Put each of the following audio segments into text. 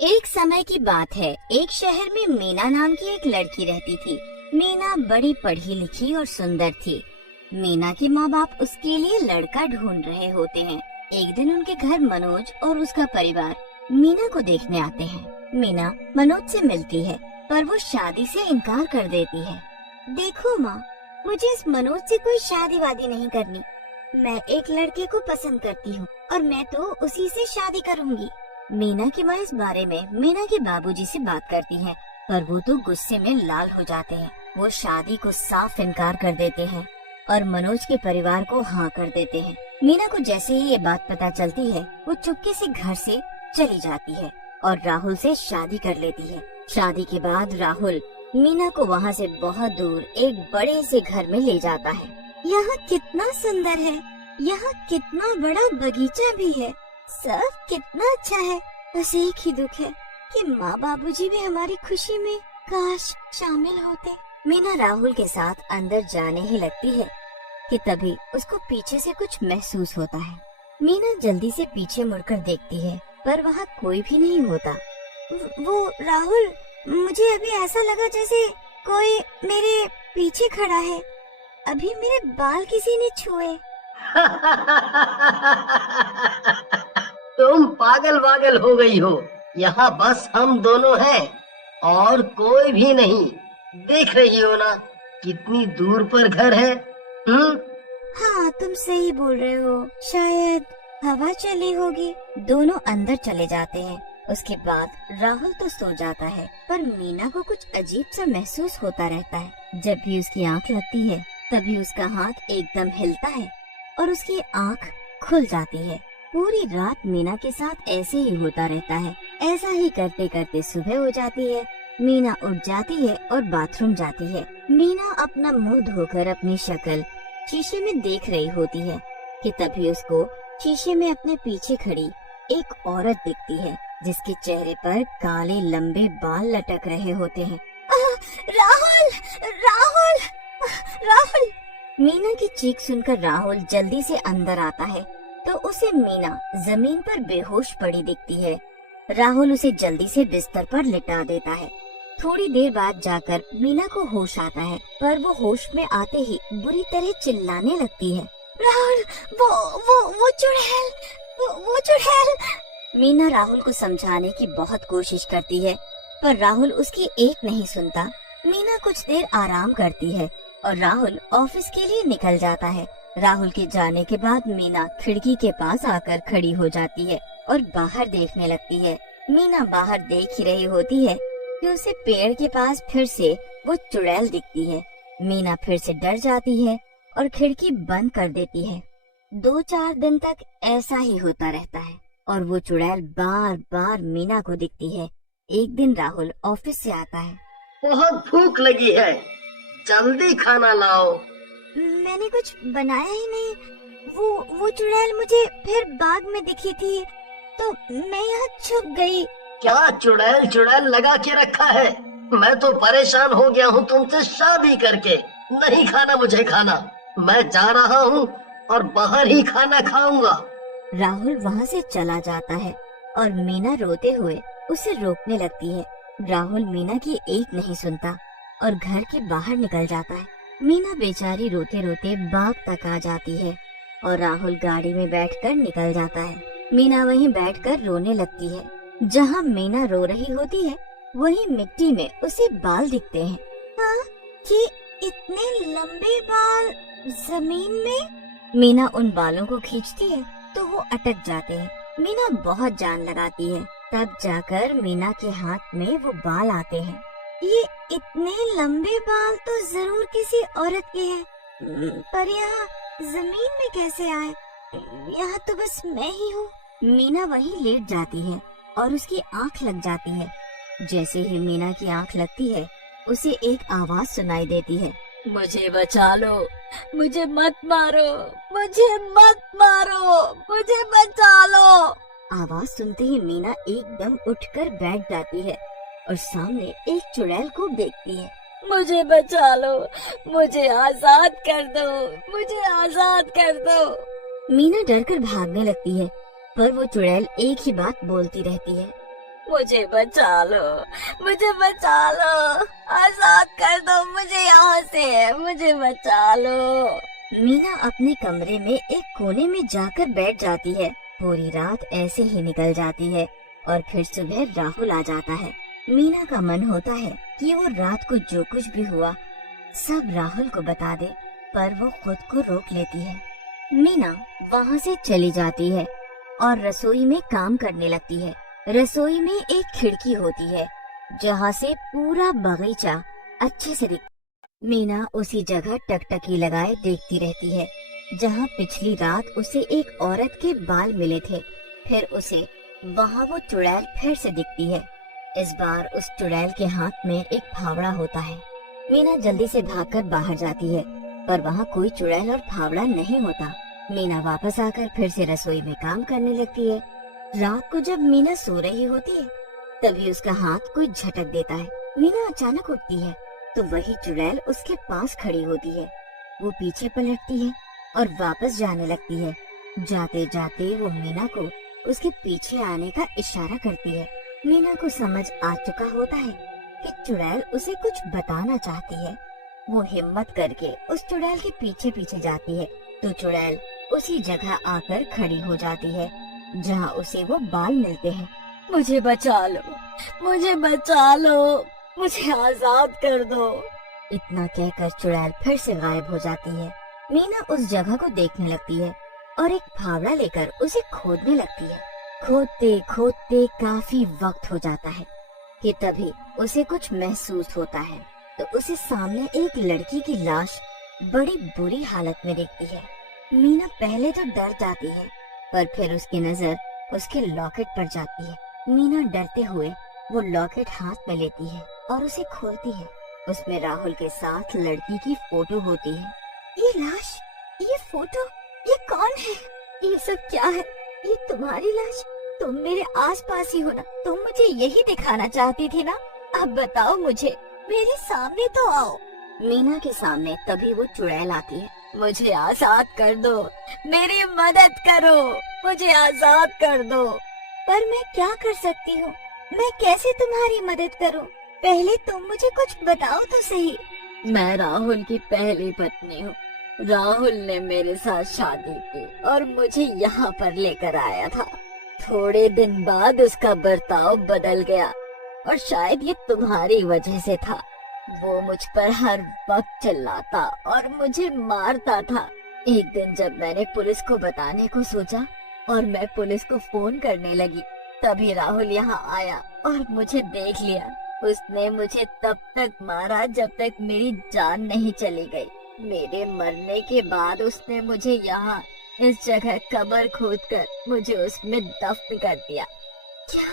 एक समय की बात है। एक शहर में मीना नाम की एक लड़की रहती थी। मीना बड़ी पढ़ी लिखी और सुंदर थी। मीना के माँ बाप उसके लिए लड़का ढूंढ रहे होते हैं। एक दिन उनके घर मनोज और उसका परिवार मीना को देखने आते हैं। मीना मनोज से मिलती है, पर वो शादी से इनकार कर देती है। देखो माँ, मुझे इस मनोज से कोई शादी वादी नहीं करनी। मैं एक लड़के को पसंद करती हूँ और मैं तो उसी से शादी करूँगी। मीना की माँ इस बारे में मीना के बाबूजी से बात करती है, पर वो तो गुस्से में लाल हो जाते हैं। वो शादी को साफ इनकार कर देते हैं और मनोज के परिवार को हाँ कर देते हैं। मीना को जैसे ही ये बात पता चलती है, वो चुपके से घर से चली जाती है और राहुल से शादी कर लेती है। शादी के बाद राहुल मीना को वहाँ से बहुत दूर एक बड़े से घर में ले जाता है। यहाँ कितना सुंदर है, यहाँ कितना बड़ा बगीचा भी है, सब कितना अच्छा है। बस एक ही दुख है कि माँ बाबूजी भी हमारी खुशी में काश शामिल होते। मीना राहुल के साथ अंदर जाने ही लगती है कि तभी उसको पीछे से कुछ महसूस होता है। मीना जल्दी से पीछे मुड़कर देखती है, पर वहाँ कोई भी नहीं होता। वो राहुल, मुझे अभी ऐसा लगा जैसे कोई मेरे पीछे खड़ा है। अभी मेरे बाल किसी ने छुए। तुम पागल वागल हो गई हो। यहाँ बस हम दोनों हैं और कोई भी नहीं। देख रही हो ना कितनी दूर पर घर है। हाँ, तुम सही बोल रहे हो, शायद हवा चली होगी। दोनों अंदर चले जाते हैं। उसके बाद राहुल तो सो जाता है, पर मीना को कुछ अजीब सा महसूस होता रहता है। जब भी उसकी आंख लगती है, तभी उसका हाथ एकदम हिलता है और उसकी आंख खुल जाती है। पूरी रात मीना के साथ ऐसे ही होता रहता है। ऐसा ही करते करते सुबह हो जाती है। मीना उठ जाती है और बाथरूम जाती है। मीना अपना मुंह धोकर अपनी शक्ल शीशे में देख रही होती है कि तभी उसको शीशे में अपने पीछे खड़ी एक औरत दिखती है, जिसके चेहरे पर काले लंबे बाल लटक रहे होते हैं। राहुल, राहुल, राहुल! मीना की चीख सुनकर राहुल जल्दी से अंदर आता है, तो उसे मीना जमीन पर बेहोश पड़ी दिखती है। राहुल उसे जल्दी से बिस्तर पर लिटा देता है। थोड़ी देर बाद जाकर मीना को होश आता है, पर वो होश में आते ही बुरी तरह चिल्लाने लगती है। राहुल, वो चुड़ैल, वो चुड़ैल! मीना राहुल को समझाने की बहुत कोशिश करती है, पर राहुल उसकी एक नहीं सुनता। मीना कुछ देर आराम करती है और राहुल ऑफिस के लिए निकल जाता है। राहुल के जाने के बाद मीना खिड़की के पास आकर खड़ी हो जाती है और बाहर देखने लगती है। मीना बाहर देख ही रही होती है कि उसे पेड़ के पास फिर से वो चुड़ैल दिखती है। मीना फिर से डर जाती है और खिड़की बंद कर देती है। 2-4 दिन तक ऐसा ही होता रहता है और वो चुड़ैल बार बार मीना को दिखती है। एक दिन राहुल ऑफिस से आता है। बहुत भूख लगी है, जल्दी खाना लाओ। मैंने कुछ बनाया ही नहीं। वो चुड़ैल मुझे फिर बाग में दिखी थी, तो मैं यहाँ छुप गई। क्या चुड़ैल चुड़ैल लगा के रखा है? मैं तो परेशान हो गया हूँ तुमसे शादी करके। नहीं खाना मुझे खाना, मैं जा रहा हूँ और बाहर ही खाना खाऊंगा। राहुल वहाँ से चला जाता है और मीना रोते हुए उसे रोकने लगती है। राहुल मीना की एक नहीं सुनता और घर के बाहर निकल जाता है। मीना बेचारी रोते रोते बाग तक आ जाती है और राहुल गाड़ी में बैठकर निकल जाता है। मीना वहीं बैठकर रोने लगती है। जहाँ मीना रो रही होती है, वहीं मिट्टी में उसे बाल दिखते हैं। हाँ, ये इतने लंबे बाल जमीन में। मीना उन बालों को खींचती है तो वो अटक जाते हैं। मीना बहुत जान लगाती है, तब जाकर मीना के हाथ में वो बाल आते हैं। ये इतने लंबे बाल तो जरूर किसी औरत के हैं, पर यहाँ जमीन में कैसे आए? यहाँ तो बस मैं ही हूँ। मीना वहीं लेट जाती है और उसकी आंख लग जाती है। जैसे ही मीना की आंख लगती है, उसे एक आवाज सुनाई देती है। मुझे बचा लो, मुझे मत मारो, मुझे मत मारो, मुझे बचा लो। आवाज सुनते ही मीना एकदम उठकर बैठ जाती है और सामने एक चुड़ैल को देखती है। मुझे बचा लो, मुझे आजाद कर दो, मुझे आजाद कर दो। मीना डरकर भागने लगती है, पर वो चुड़ैल एक ही बात बोलती रहती है। मुझे बचा लो, मुझे बचा लो, आजाद कर दो मुझे यहाँ से, मुझे बचा लो। मीना अपने कमरे में एक कोने में जाकर बैठ जाती है। पूरी रात ऐसे ही निकल जाती है और फिर सुबह राहुल आ जाता है। मीना का मन होता है कि वो रात को जो कुछ भी हुआ सब राहुल को बता दे, पर वो खुद को रोक लेती है। मीना वहाँ से चली जाती है और रसोई में काम करने लगती है। रसोई में एक खिड़की होती है जहाँ से पूरा बगीचा अच्छे से दिखता। मीना उसी जगह टकटकी लगाए देखती रहती है जहाँ पिछली रात उसे एक औरत के बाल मिले थे। फिर उसे वहाँ वो चुड़ैल फिर से दिखती है। इस बार उस चुड़ैल के हाथ में एक फावड़ा होता है। मीना जल्दी से भागकर बाहर जाती है, पर वहाँ कोई चुड़ैल और फावड़ा नहीं होता। मीना वापस आकर फिर से रसोई में काम करने लगती है। रात को जब मीना सो रही होती है तभी उसका हाथ कोई झटक देता है। मीना अचानक उठती है तो वही चुड़ैल उसके पास खड़ी होती है। वो पीछे पलटती है और वापस जाने लगती है। जाते जाते वो मीना को उसके पीछे आने का इशारा करती है। मीना को समझ आ चुका होता है कि चुड़ैल उसे कुछ बताना चाहती है। वो हिम्मत करके उस चुड़ैल के पीछे पीछे जाती है तो चुड़ैल उसी जगह आकर खड़ी हो जाती है जहाँ उसे वो बाल मिलते हैं। मुझे बचा लो, मुझे बचा लो, मुझे आजाद कर दो। इतना कहकर चुड़ैल फिर से गायब हो जाती है। मीना उस जगह को देखने लगती है और एक फावड़ा लेकर उसे खोदने लगती है। खोदते खोदते काफी वक्त हो जाता है कि तभी उसे कुछ महसूस होता है तो उसे सामने एक लड़की की लाश बड़ी बुरी हालत में दिखती है। मीना पहले तो डर जाती है, पर फिर उसकी नजर उसके लॉकेट पर जाती है। मीना डरते हुए वो लॉकेट हाथ में लेती है और उसे खोलती है। उसमें राहुल के साथ लड़की की फोटो होती है। ये लाश, ये फोटो, ये कौन है? ये सब क्या है? ये तुम्हारी लाश? तुम मेरे आसपास ही हो ना? तुम मुझे यही दिखाना चाहती थी ना? अब बताओ मुझे, मेरे सामने तो आओ। मीना के सामने तभी वो चुड़ैल आती है। मुझे आजाद कर दो, मेरी मदद करो, मुझे आजाद कर दो। पर मैं क्या कर सकती हूँ? मैं कैसे तुम्हारी मदद करूँ? पहले तुम मुझे कुछ बताओ तो सही। मैं राहुल की पहली पत्नी हूँ। राहुल ने मेरे साथ शादी की और मुझे यहाँ पर लेकर आया था। थोड़े दिन बाद उसका बर्ताव बदल गया और शायद ये तुम्हारी वजह से था। वो मुझ पर हर वक्त चिल्लाता और मुझे मारता था। एक दिन जब मैंने पुलिस को बताने को सोचा और मैं पुलिस को फोन करने लगी, तभी राहुल यहाँ आया और मुझे देख लिया। उसने मुझे तब तक मारा जब तक मेरी जान नहीं चली गई। मेरे मरने के बाद उसने मुझे यहाँ इस जगह कब्र खोदकर मुझे उसमें दफन कर दिया। क्या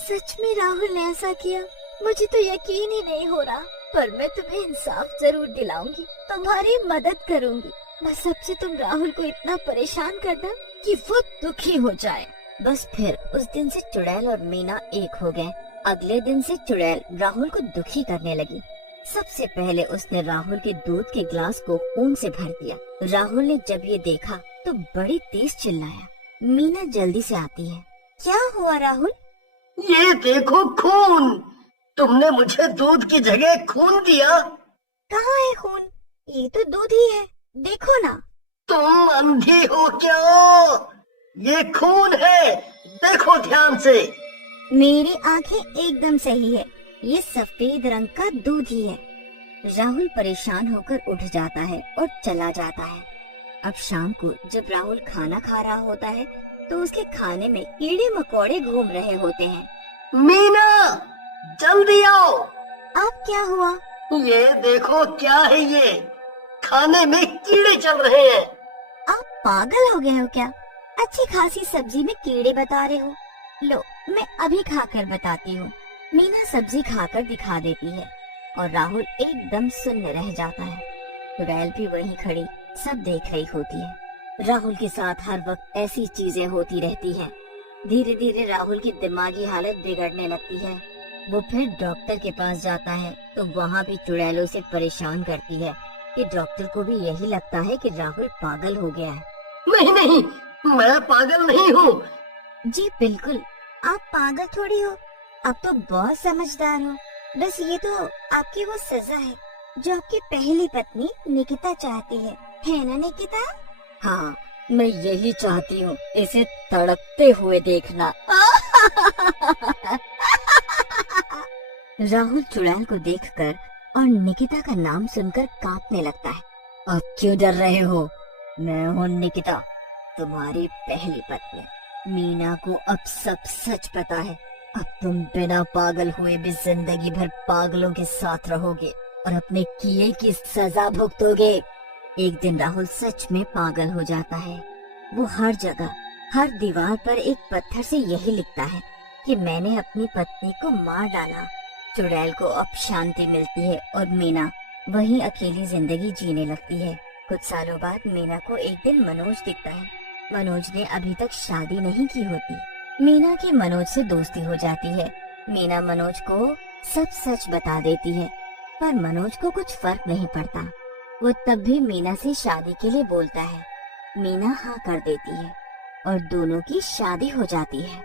सच में राहुल ने ऐसा किया? मुझे तो यकीन ही नहीं हो रहा, पर मैं तुम्हें इंसाफ जरूर दिलाऊंगी, तुम्हारी मदद करूंगी। बस सबसे तुम राहुल को इतना परेशान करना कि वो दुखी हो जाए। बस फिर उस दिन से चुड़ैल और मीना एक हो गए। अगले दिन से चुड़ैल राहुल को दुखी करने लगी। सबसे पहले उसने राहुल के दूध के ग्लास को खून से भर दिया। राहुल ने जब ये देखा तो बड़ी तेज चिल्लाया। मीना जल्दी से आती है। क्या हुआ राहुल? ये देखो खून। तुमने मुझे दूध की जगह खून दिया। कहाँ है खून? ये तो दूध ही है, देखो ना। तुम अंधी हो क्या? ये खून है, देखो ध्यान से। मेरी आंखें एकदम सही है, ये सफेद रंग का दूध ही है। राहुल परेशान होकर उठ जाता है और चला जाता है। अब शाम को जब राहुल खाना खा रहा होता है तो उसके खाने में कीड़े मकोड़े घूम रहे होते हैं। मीना, जल्दी आओ। अब क्या हुआ? ये देखो क्या है ये? खाने में कीड़े चल रहे हैं। आप पागल हो गए हो क्या? अच्छी खासी सब्जी में कीड़े बता रहे हो? लो, मैं अभी खाकर बताती हूँ। मीना सब्जी खाकर दिखा देती है और राहुल एकदम सुन्न रह जाता है। चुड़ैल भी वहीं खड़ी सब देख रही होती है। राहुल के साथ हर वक्त ऐसी चीजें होती रहती हैं। धीरे धीरे राहुल की दिमागी हालत बिगड़ने लगती है। वो फिर डॉक्टर के पास जाता है तो वहाँ भी चुड़ैल उसे परेशान करती है कि डॉक्टर को भी यही लगता है कि राहुल पागल हो गया है। नहीं नहीं, मैं पागल नहीं हूँ। जी बिल्कुल, आप पागल थोड़ी हो। अब तो बहुत समझदार हो। बस ये तो आपकी वो सजा है जो आपकी पहली पत्नी निकिता चाहती है ना निकिता? हाँ, मैं यही चाहती हूँ, इसे तड़पते हुए देखना। राहुल चुड़ैल को देखकर और निकिता का नाम सुनकर कांपने लगता है। अब क्यों डर रहे हो? मैं हूँ निकिता, तुम्हारी पहली पत्नी। मीना को अब सब सच पता है। अब तुम बिना पागल हुए भी जिंदगी भर पागलों के साथ रहोगे और अपने किए की सजा भुगतोगे। एक दिन राहुल सच में पागल हो जाता है। वो हर जगह, हर दीवार पर एक पत्थर से यही लिखता है कि मैंने अपनी पत्नी को मार डाला। चुड़ैल को अब शांति मिलती है और मीना वहीं अकेली जिंदगी जीने लगती है। कुछ सालों बाद मीना को एक दिन मनोज दिखता है। मनोज ने अभी तक शादी नहीं की होती। मीना की मनोज से दोस्ती हो जाती है। मीना मनोज को सब सच बता देती है, पर मनोज को कुछ फर्क नहीं पड़ता। वो तब भी मीना से शादी के लिए बोलता है। मीना हाँ कर देती है और दोनों की शादी हो जाती है।